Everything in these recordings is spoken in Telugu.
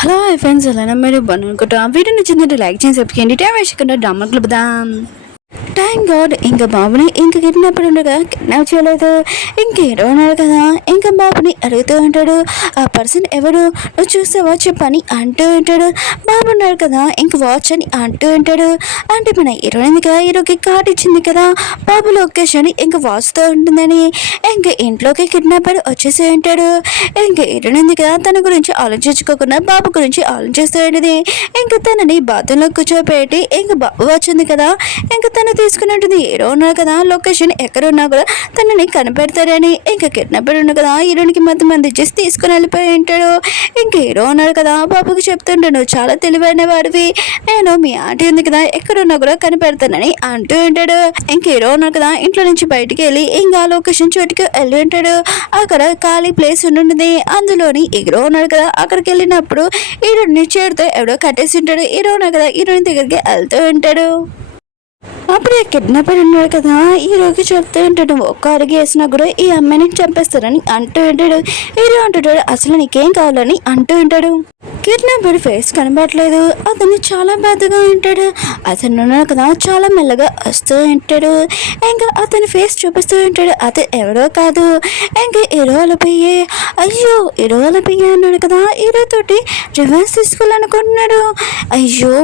హలో హాయ్ ఫ్రెండ్స్, ఎలా మీరు బాగున్నాను. వీడియో నచ్చిందంటే లైక్ చేసి సబ్స్క్రైబ్ టైం వేసుకుంటే డ్రామా క్లబ్దాం. థ్యాంక్ గాడ్ ఇంకా బాబుని ఇంకా కిడ్నాప్ ఉండగా కిడ్నాప్ చేయలేదు. ఇంకేడో ఉన్నాడు కదా, ఇంకా బాబుని అడుగుతూ ఉంటాడు. ఆ పర్సన్ ఎవరు, నువ్వు చూస్తావా చెప్పని అంటూ ఉంటాడు. బాబు ఉన్నాడు కదా, ఇంక వాచ్ అని అంటూ ఉంటాడు. అంటే మన హీరోయిన్ కదా, హీరోకి కార్డు ఇచ్చింది కదా బాబు లొకేషన్ ఇంకా వాచ్తో ఉంటుందని. ఇంకా ఇంట్లోకి కిడ్నాపర్ వచ్చేసి ఉంటాడు. ఇంకా హీరోయిన్ కదా, తన గురించి ఆలోచించుకోకుండా బాబు గురించి ఆలోచిస్తూ ఉంటుంది. ఇంకా తనని బాత్రూంలో కూర్చోబెట్టి ఇంకా బాబు వచ్చింది కదా, ఇంకా తను తీసుకున్నట్టుంది. హీరో ఉన్నారు కదా, లొకేషన్ ఎక్కడ ఉన్నా కూడా తనని కనిపెడతారని. ఇంకా కిడ్నాపర్ ఉన్నా కదా, హీరోనికి మంది ఇచ్చేసి తీసుకుని వెళ్ళిపోయి ఉంటాడు. ఇంకా హీరో ఉన్నారు కదా, బాబుకి చెప్తుంటాడు, చాలా తెలివైన వాడివి, నేను మీ ఆంటీ ఉంది కదా ఎక్కడున్నా కూడా కనిపెడతానని అంటూ ఉంటాడు. ఇంక హీరో ఉన్నారు కదా, ఇంట్లో నుంచి బయటికి వెళ్ళి ఇంకా లొకేషన్ చోటుకి వెళ్ళి ఉంటాడు. అక్కడ ఖాళీ ప్లేస్ ఉంటుంది. అందులోని హీరో ఉన్నాడు కదా, అక్కడికి వెళ్ళినప్పుడు హీరోని చేరుతో ఎవడో కట్టేసి ఉంటాడు. హీరో ఉన్నారు కదా, హీరోయిన్ దగ్గరికి వెళ్తూ ఉంటాడు. అప్పుడే కిడ్నాపర్ ఉన్నాడు కదా, హీరోకి చెప్తూ ఉంటాడు, ఒక్క అడుగు వేసినా కూడా ఈ అమ్మాయిని చంపేస్తారని అంటూ ఉంటాడు. హీరో అంటుంటాడు, అసలు నీకేం కావాలని అంటూ ఉంటాడు. కిడ్నాపర్ ఫేస్ కనబడట్లేదు. అతను చాలా బాధగా ఉంటాడు. అతను ఉన్నాడు కదా, చాలా మెల్లగా వస్తూ ఉంటాడు. ఇంకా అతని ఫేస్ చూపిస్తూ ఉంటాడు. అతను ఎవరో కాదు, ఇంకా హీరోల పియ్యే. అయ్యో, హీరోల పియ్యే అన్నాడు కదా, హీరో తోటి రివర్స్ తీసుకోవాలనుకుంటున్నాడు. అయ్యో,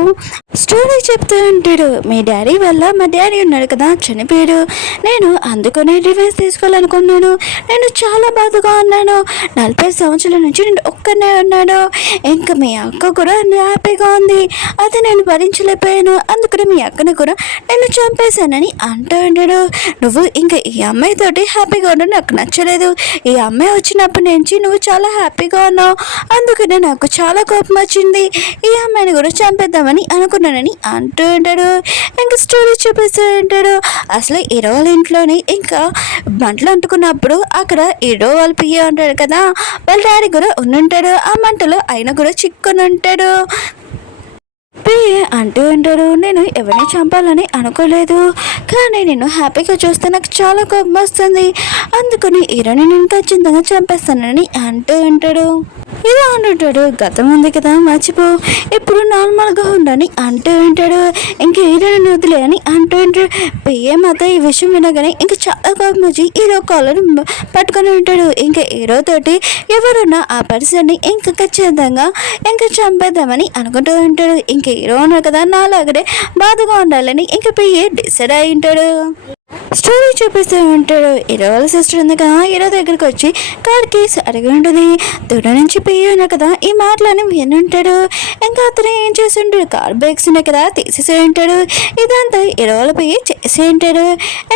స్టోరీ చెప్తూ ఉంటాడు, మీ డాడీ వల్ల మా డాడీ ఉన్నాడు కదా చనిపోయాడు, నేను అందుకనే రివెంజ్ తీసుకోవాలనుకున్నాను. నేను చాలా బాధగా ఉన్నాను. 40 సంవత్సరాల నుంచి నేను ఒక్కనే ఉన్నాను. ఇంకా మీ అక్క కూడా హ్యాపీగా ఉంది, అది నేను భరించలేకపోయాను. అందుకని మీ అక్కని కూడా నేను చంపేశానని అంటూ ఉంటాడు. నువ్వు ఇంకా ఈ అమ్మాయితోటి హ్యాపీగా ఉండడం నాకు నచ్చలేదు. ఈ అమ్మాయి వచ్చినప్పటి నుంచి నువ్వు చాలా హ్యాపీగా ఉన్నావు, అందుకనే నాకు చాలా కోపం వచ్చింది. ఈ అమ్మాయిని కూడా చంపేద్దామని అనుకున్నానని అంటూ ఉంటాడు. ఇంకా స్టోరీ చూపిస్తూ ఉంటాడు. అసలు హీరో వాళ్ళ ఇంట్లోని ఇంకా మంటలు అంటుకున్నప్పుడు అక్కడ హీరో వాళ్ళ పియ్య ఉంటాడు కదా, వాళ్ళ డాడీ కూడా ఉండుంటాడు. ఆ మంటలో ఆయన కూడా చిక్కుని ఉంటాడు. పియ్య అంటూ ఉంటాడు, నేను ఎవరిని చంపాలని అనుకోలేదు, కానీ నేను హ్యాపీగా చూస్తే నాకు చాలా కోపం వస్తుంది, అందుకని హీరోని నేను ఖచ్చితంగా చంపేస్తానని అంటూ ఉంటాడు. ఇలా అంటుంటాడు, గతం ఉంది కదా మర్చిపో, ఇప్పుడు నార్మల్గా ఉండని అంటూ ఉంటాడు. ఇంక హీరోని వదిలే అని అంటూ ఉంటాడు. పియ్య మాత్రం ఈ విషయం వినగానే ఇంకా చాలా కోపం వచ్చి హీరో కాలర్ పట్టుకొని ఉంటాడు. ఇంకా హీరో తోటి ఎవరున్నా ఆ పర్సన్ని ఇంకా ఖచ్చితంగా ఇంకా చంపేద్దామని అనుకుంటూ ఉంటాడు. ఇంక హీరో ఉన్నారు కదా, నాలాగనే బాధగా ఉండాలని ఇంకా పియ్య డిసైడ్ అయి ఉంటాడు. స్టోరీ చూపిస్తూ ఉంటాడు. హీరో వాళ్ళ సిస్టర్ ఉంది కదా, హీరో దగ్గరికి వచ్చి కార్ కేసు అడిగి ఉంటుంది. దూరం నుంచి పియ్య ఉన్నా కదా, ఈ మాటలని వినుంటాడు. ఇంకా అతను ఏం చేసి ఉంటాడు, కార్ బ్రేక్స్ ఉన్నాయి కదా తీసేసి ఉంటాడు. ఇదంతా హీరో వాళ్ళ పియ్య చేసి ఉంటాడు.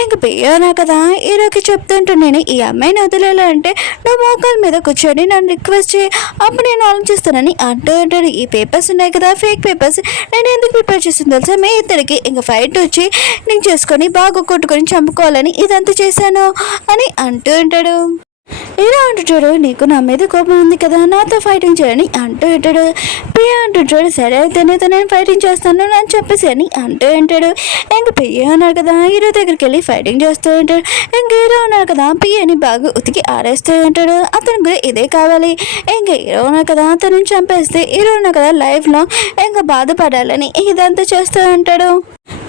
ఇంకా పియ్య ఉన్నా కదా, హీరోకి చెప్తుంటాడు, నేను ఈ అమ్మాయిని వదిలేయాలంటే నువ్వు మోకాల మీద కూర్చొని నన్ను రిక్వెస్ట్ చేయి, అప్పుడు నేను ఆలోచిస్తానని అంటూ ఉంటాడు. ఈ పేపర్స్ ఉన్నాయి కదా, ఫేక్ పేపర్స్, నేను ఎందుకు ప్రిపేర్ చేసింది తెలుసా, మీ ఇద్దరికి ఇంకా ఫైట్ వచ్చి నేను చేసుకొని బాగా కొట్టుకొని చంపుకోవాలని ఇదంతా చేశాను అని అంటూ ఉంటాడు. ఇలా అంటుంటాడు, నీకు నా మీద కోపం ఉంది కదా, నాతో ఫైటింగ్ చేయని అంటూ ఉంటాడు. పియ్య అంటుంటాడు, సరే అయితే నీతో నేను ఫైటింగ్ చేస్తాను అని చెప్పేసి అని అంటూ ఉంటాడు. ఇంక పియ్య అన్నాడు కదా, హీరో దగ్గరికి వెళ్ళి ఫైటింగ్ చేస్తూ ఉంటాడు. ఇంక హీరో ఉన్నాడు కదా, పియ్యని బాగా ఉతికి ఆరేస్తూ ఉంటాడు. అతను కూడా ఇదే కావాలి. ఇంక హీరో ఉన్నాడు కదా, అతను చంపేస్తే హీరో ఉన్నాడు కదా లైఫ్లో ఇంకా బాధపడాలని ఇదంతా చేస్తూ ఉంటాడు.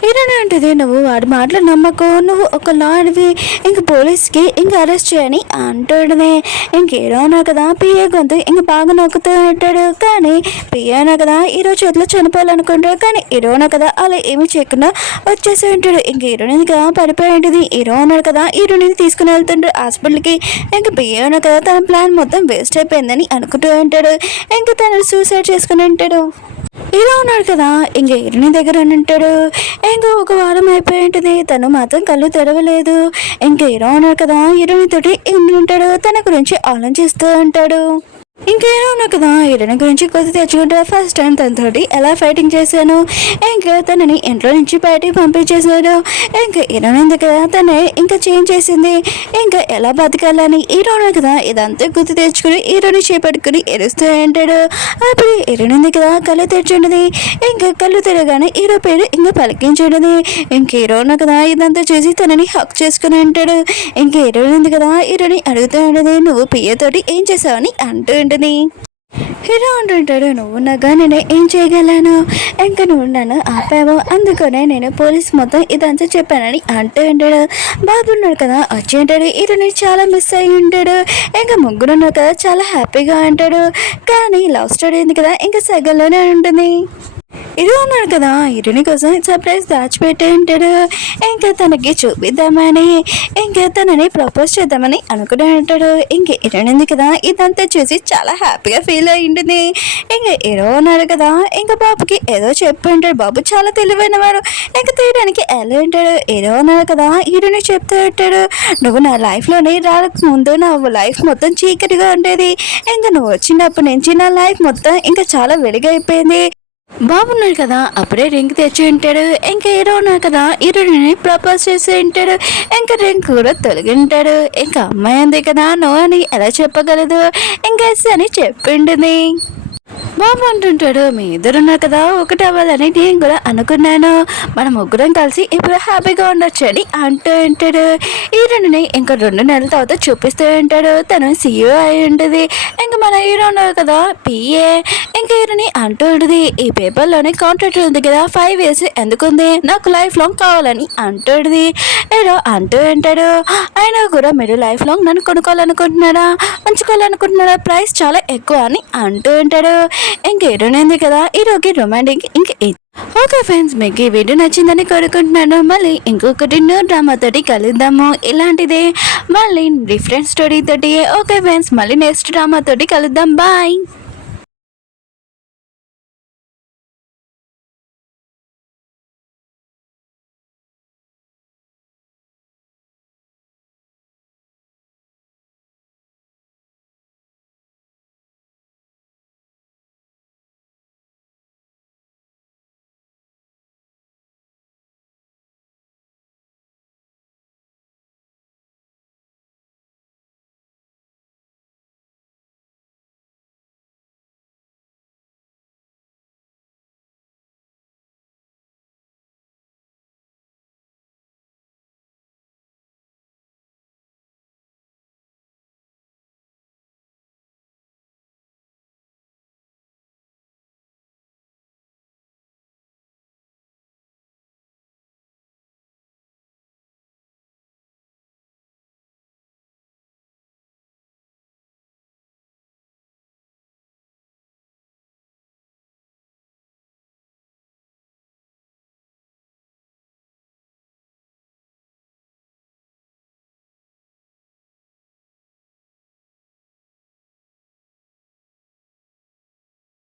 హీరోని అంటుంది, నువ్వు వాడి మాటలు నమ్మకు, నువ్వు ఒక లాడ్వి, ఇంక పోలీస్కి ఇంక అరెస్ట్ చేయని అంటుండదే. ఇంక హీరో ఉన్నా కదా, పియ్య గొంతు ఇంక బాగా నొక్కుతూ ఉంటాడు. కానీ పియ్య ఉన్నా కదా, హీరో చేతిలో చనిపోవాలనుకుంటాడు. కానీ హీరో ఉన్నా కదా, అలా ఏమి చేయకుండా వచ్చేసి ఉంటాడు. ఇంక హీరోని కదా పడిపోయి ఉంటుంది. హీరో ఉన్నాడు కదా, హీరోని తీసుకుని వెళ్తుంటాడు హాస్పిటల్కి. ఇంక పియ్య ఉన్నా కదా, తన ప్లాన్ మొత్తం వేస్ట్ అయిపోయిందని అనుకుంటూ ఉంటాడు. ఇంక తను సూసైడ్ చేసుకుని ఉంటాడు. హీరో ఉన్నాడు కదా, ఇంక హీరోని దగ్గర ఉంటాడు. ఇంకా ఒక వారం అయిపోయి ఉంటుంది, తను మాత్రం కళ్ళు తెరవలేదు. ఇంక హీరో ఉన్నాడు కదా, హీరోని తోటి ఉంటాడు, తన గురించి ఆలోచిస్తూ ఉంటాడు. ఇంకేమో ఉన్నా కదా, హీరోని గురించి కొద్ది తెచ్చుకుంటే ఫస్ట్ టైం తనతోటి ఎలా ఫైటింగ్ చేశాను, ఇంకా తనని ఇంట్లో నుంచి బయటికి పంపించేశాను. ఇంకా హీరోని కదా తనే ఇంకా చేంజ్ చేసింది, ఇంకా ఎలా బతకాలని హీరోని కదా ఇదంతా గుర్తు తెచ్చుకుని హీరోని చేపట్టుకుని ఎరుస్తూ ఉంటాడు. అప్పుడు హీరోని కదా కళ్ళు తెచ్చుండది. ఇంకా కళ్ళు తెరగానే హీరో పేరు ఇంకా పలికించుండది. ఇంక హీరోని కదా ఇదంతా చూసి తనని హక్ చేసుకుని ఉంటాడు. ఇంక హీరోని కదా హీరోని అడుగుతూ ఉండదు, నువ్వు పియ్యతోటి ఏం చేసావని అంటూ ఉంటుంది. హీరో అంటుంటాడు, నువ్వు నాగా నేను ఏం చేయగలను, ఇంకా నువ్వు నన్ను ఆపావు, అందుకనే నేను పోలీస్ మొత్తం ఇదంతా చెప్పానని అంటూ ఉంటాడు. బాబు ఉన్నాడు కదా వచ్చి అంటాడు, హీరోని చాలా మిస్ అయ్యి ఉంటాడు. ఇంకా ముగ్గురు ఉన్నారు కదా చాలా హ్యాపీగా అంటాడు. కానీ లవ్ స్టోరీ ఉంది కదా ఇంకా సగంలోనే ఉంటుంది. ఇది ఉన్నాడు కదా హీరోని కోసం సర్ప్రైజ్ దాచిపెట్టి ఉంటాడు. ఇంకా తనకి చూపిద్దామని ఇంకా తనని ప్రపోజ్ చేద్దామని అనుకుని ఉంటాడు. ఇంక హీరోయిన్ ఉంది కదా ఇదంతా చూసి చాలా హ్యాపీగా ఫీల్ అయి ఉంటుంది. ఇంకా హీరో ఉన్నాడు కదా ఇంకా బాబుకి ఏదో చెప్పి ఉంటాడు. బాబు చాలా తెలివైన వాడు. ఇంకా తీయడానికి ఎలా ఉంటాడు. హీరో ఉన్నాడు కదా హీరోని చెప్తూ ఉంటాడు, నువ్వు నా లైఫ్లోని రాక ముందు నా లైఫ్ మొత్తం చీకటిగా ఉండేది, ఇంకా నువ్వు వచ్చినప్పటి నుంచి నా లైఫ్ మొత్తం ఇంకా చాలా వెలుగైపోయింది. బాబున్నాడు కదా అప్పుడే రింగ్ తెచ్చి ఉంటాడు. ఇంకా హీరో ఉన్నాడు కదా హీరోని ప్రపోజ్ చేసి ఉంటాడు. ఇంకా రింగ్ కూడా తొలగి ఉంటాడు. ఇంకా అమ్మాయి ఉంది కదా నో అని ఎలా చెప్పగలదు, ఇంకా ఎస్ అని చెప్పింటుంది. బాబు అంటుంటాడు, మీ ఇద్దరున్నారు కదా ఒకటి అవ్వాలని నేను కూడా అనుకున్నాను, మన ముగ్గురం కలిసి ఇప్పుడు హ్యాపీగా ఉండొచ్చు అని అంటూ ఉంటాడు. హీరోని ఇంకా 2 నెలల తర్వాత చూపిస్తూ ఉంటాడు. తను సీఈఓ అయి ఉంటుంది. ఇంకా మన హీరో ఉన్నారు కదా పిఏ. ఇంకా హీరోని అంటూ ఉంటుంది, ఈ పేపర్లోనే కాంట్రాక్ట్ ఉంది కదా 5 years ఎందుకుంది, నాకు లైఫ్ లాంగ్ కావాలని అంటుంది. హీరో అంటూ ఉంటాడు, అయినా కూడా మీరు లైఫ్ లాంగ్ నన్ను కొనుక్కోవాలనుకుంటున్నారా, ఉంచుకోవాలనుకుంటున్నారా, ప్రైస్ చాలా ఎక్కువ అని అంటూ ఉంటాడు. ఇంక హీరోనేంది కదా హీరోకి రొమాంటిక్ ఇంక ఓకే ఫ్రెండ్స్, మీకు ఈ వీడియో నచ్చిందని కోరుకుంటున్నాను. మళ్ళీ ఇంకొకటి న్యూ డ్రామా తోటి కలుద్దాము. ఇలాంటిదే మళ్ళీ డిఫరెంట్ స్టోరీ తోటి. ఓకే ఫ్రెండ్స్, మళ్ళీ నెక్స్ట్ డ్రామా తోటి కలుద్దాం. బాయ్.